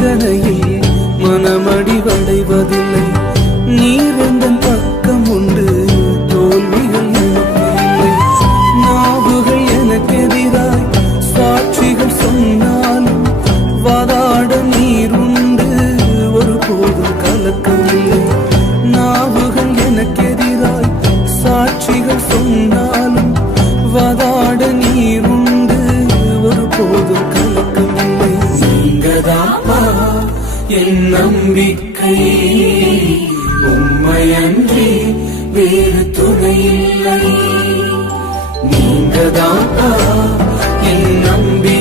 பிரச்சனையில் மனமடிவடைவதில்லை. நீர் எந்தன் பக்கம் உண்டு, தோல்விகள் எனக்கு இல்லை. நாவுகள் எனக்கெதிராய் சாட்சிகள் சொன்னாலும் வாதாட நீர் உண்டு, ஒருபோதும் கலக்கமில்லை. நாவுகள் எனக்கெதிராய் சாட்சிகள் சொன்னாலும் வாதாட நீர் உண்டு, ஒருபோதும் கலக்கமில்லை. நீங்கதாப்பா என் நம்பிக்கை, உம்மையன்றி வேறு துணையில்லை. நீங்கதாப்பா என் நம்பிக்கை.